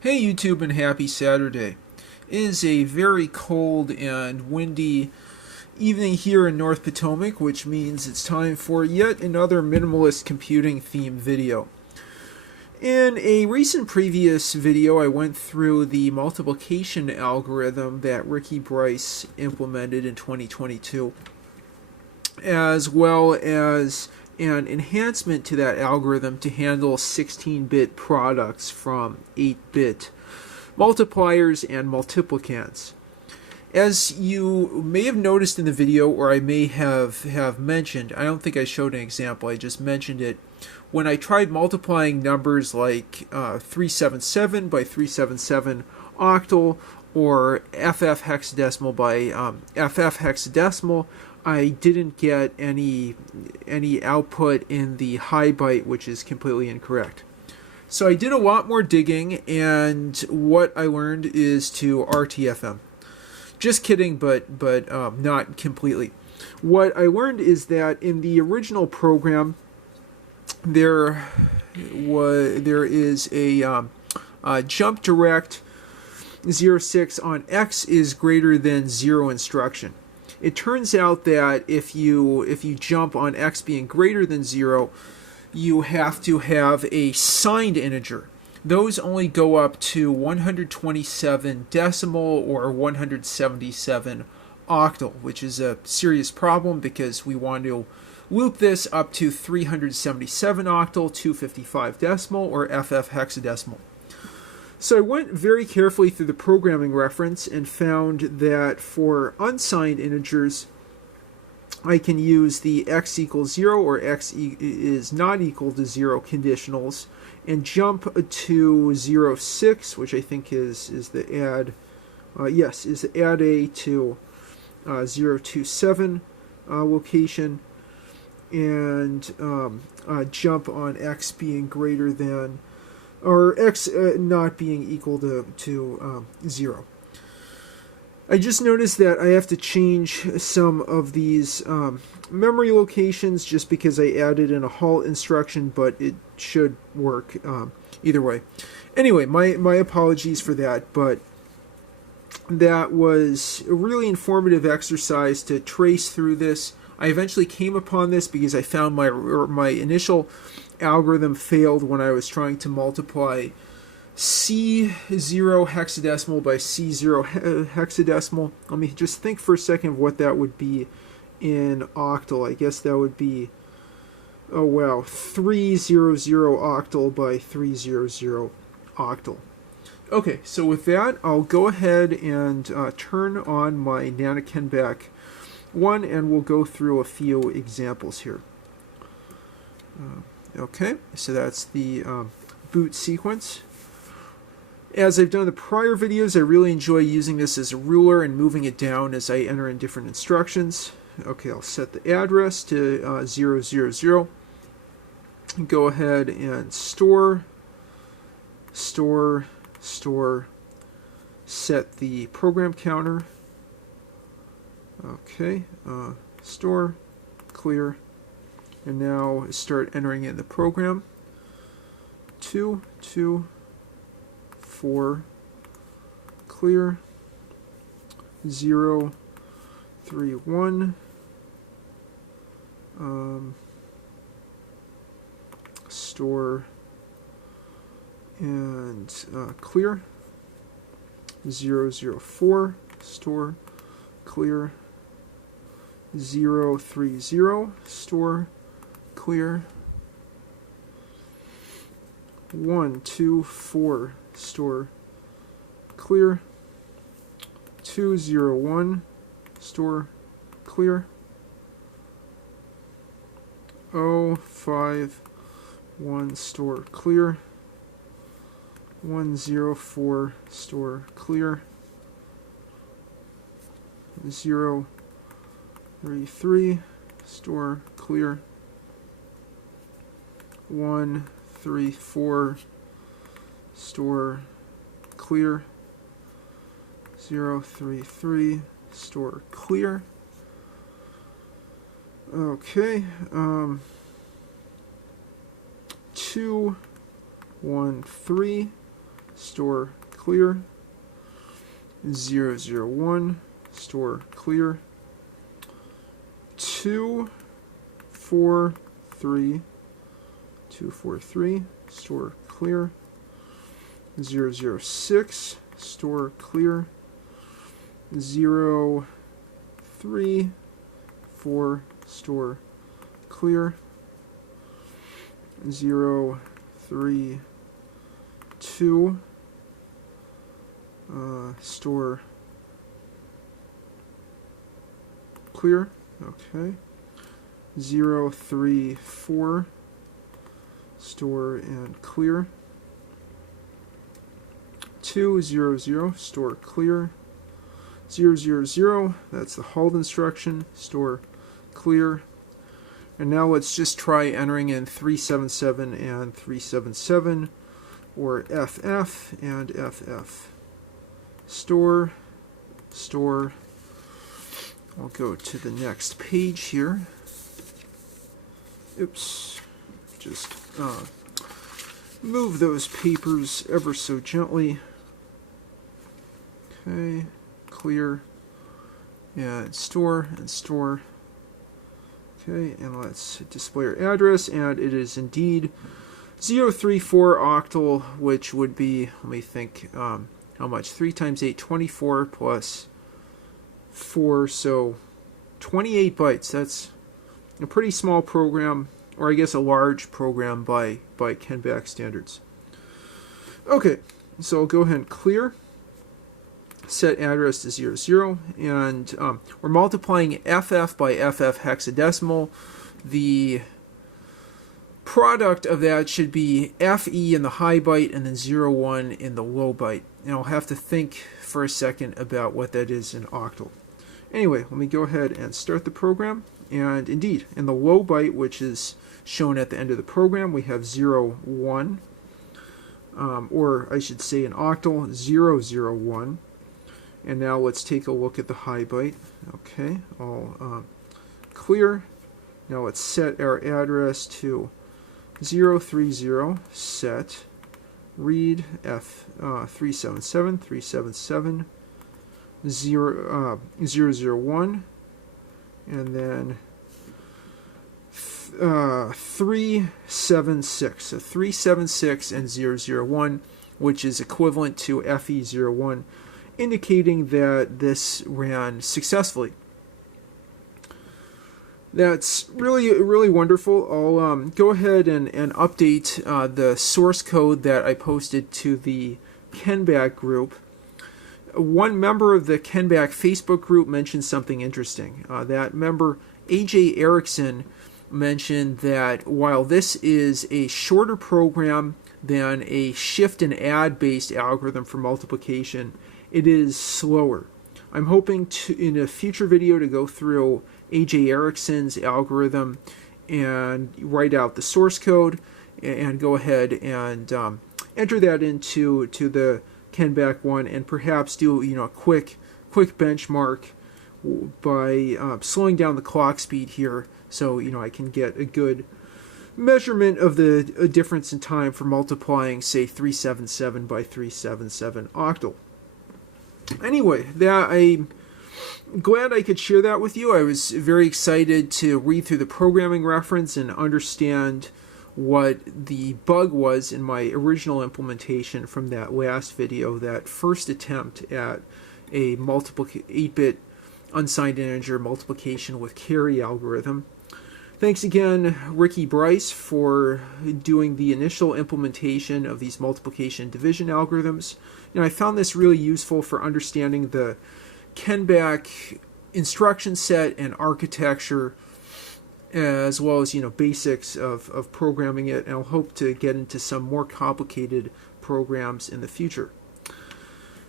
Hey YouTube and happy Saturday. It is a very cold and windy evening here in North Potomac, which means it's time for yet another minimalist computing theme video. In a recent previous video, I went through the multiplication algorithm that Ricky Bryce implemented in 2022, as well as an enhancement to that algorithm to handle 16-bit products from 8-bit multipliers and multiplicands. As you may have noticed in the video, or I may have mentioned, I don't think I showed an example, I just mentioned it, when I tried multiplying numbers like 377 by 377 octal or FF hexadecimal by FF hexadecimal, I didn't get any output in the high byte, which is completely incorrect. So I did a lot more digging, and what I learned is to RTFM. Just kidding, but not completely. What I learned is that in the original program, there is a jump direct 06 on X is greater than 0 instruction. It turns out that if you jump on X being greater than 0, you have to have a signed integer. Those only go up to 127 decimal or 177 octal, which is a serious problem because we want to loop this up to 377 octal, 255 decimal, or FF hexadecimal. So I went very carefully through the programming reference and found that for unsigned integers, I can use the x equals 0 or x is not equal to 0 conditionals and jump to 06, which I think is the add, is the add a to 027 location, and jump on x being greater than, or x not being equal to 0. I just noticed that I have to change some of these memory locations just because I added in a halt instruction, but it should work either way. Anyway, my apologies for that, but that was a really informative exercise to trace through this. I eventually came upon this because I found my initial algorithm failed when I was trying to multiply C0 hexadecimal by C0 hexadecimal. Let me just think for a second of what that would be in octal. I guess that would be, 300 octal by 300 octal. Okay, so with that, I'll go ahead and turn on my Kenbak 1, and we'll go through a few examples here. Okay, so that's the boot sequence. As I've done in the prior videos, I really enjoy using this as a ruler and moving it down as I enter in different instructions. Okay, I'll set the address to 000. Go ahead and store, set the program counter. Okay, store, clear, and now start entering in the program. 2, 2, 4, clear, 0, 3, 1, store, and clear, 0, 0, 4, store, clear, 0, 3, 0, store, clear, 1, 2, 4, store, clear, 2, 0, 1, store, clear, 0, 5, 1, store, clear, 1, 0, 4, store, clear, 0, 3, 3, store, clear, 1, 3, 4, store, clear, 0, 3, 3, store, clear. Okay, 2, 1, 3, store clear. 0, 0, 1, store clear. 2, 4, 3, 2, 4, 3, store clear. 0, 0, 6, store clear. 0, 3, 4, store clear. 0, 3, 2, store clear. Okay. 0, 3, 4, store and clear. 2, 0, 0, store clear. 0, 0, 0, that's the halt instruction, store clear. And now let's just try entering in 377 and 377, or FF and FF. Store, store. I'll go to the next page here. Oops. Just move those papers ever so gently. Okay, clear. And store and store. Okay, and let's display our address, and it is indeed 034 octal, which would be, let me think, how much? 3 times 8, 24 plus 4, so 28 bytes. That's a pretty small program, or I guess a large program by Kenbak standards. Okay, so I'll go ahead and clear. Set address to 0, 0, and we're multiplying FF by FF hexadecimal. The product of that should be FE in the high byte and then 0, 1 in the low byte. And I'll have to think for a second about what that is in octal. Anyway, let me go ahead and start the program. And indeed, in the low byte, which is shown at the end of the program, we have 0, 1. Or I should say in octal, 0, 0, 1. And now let's take a look at the high byte. Okay, all clear. Now let's set our address to 030 set read F 377 377 001, and then 376. So 376 and 001, which is equivalent to FE01, indicating that this ran successfully. That's really wonderful. I'll go ahead and update the source code that I posted to the Kenbak group. One member of the Kenbak Facebook group mentioned something interesting. That member, AJ Erickson, mentioned that while this is a shorter program than a shift and add based algorithm for multiplication, it is slower. I'm hoping to, in a future video, to go through AJ Erickson's algorithm and write out the source code and go ahead and enter that into the Kenbak one, and perhaps do a quick benchmark by slowing down the clock speed here, so I can get a good measurement of the difference in time for multiplying, say, 377 by 377 octal. Anyway, I'm glad I could share that with you. I was very excited to read through the programming reference and understand what the bug was in my original implementation from that last video, that first attempt at a 8-bit unsigned integer multiplication with carry algorithm. Thanks again, Ricky Bryce, for doing the initial implementation of these multiplication division algorithms. I found this really useful for understanding the Kenbak instruction set and architecture, as well as basics of programming it, and I'll hope to get into some more complicated programs in the future.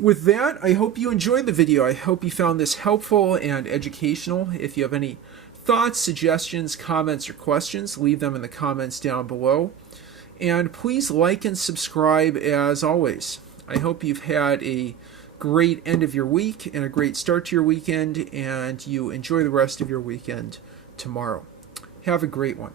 With that, I hope you enjoyed the video. I hope you found this helpful and educational. If you have any thoughts, suggestions, comments, or questions, leave them in the comments down below. And please like and subscribe as always. I hope you've had a great end of your week and a great start to your weekend, and you enjoy the rest of your weekend tomorrow. Have a great one.